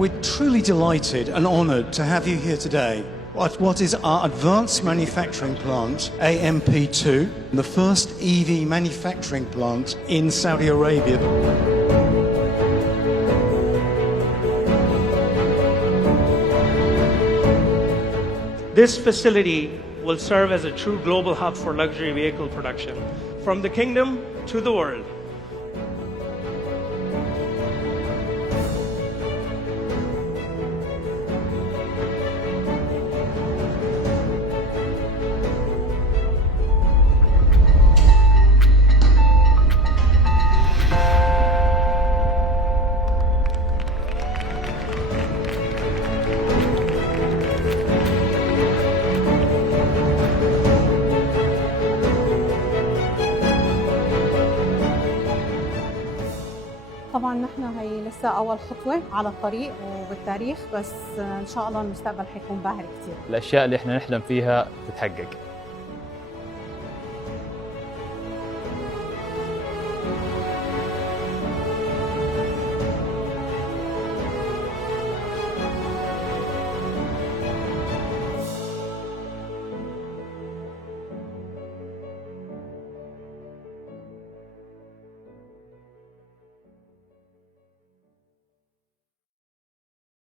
We're truly delighted and honoured to have you here today at what is our advanced manufacturing plant, AMP-2, the first EV manufacturing plant in Saudi Arabia. This facility will serve as a true global hub for luxury vehicle production, from the kingdom to the world. طبعا نحن هي لسه أول خطوة على الطريق وبالتاريخ، بس إن شاء الله المستقبل حيكون باهر كتير. الأشياء اللي احنا نحلم فيها تتحقق.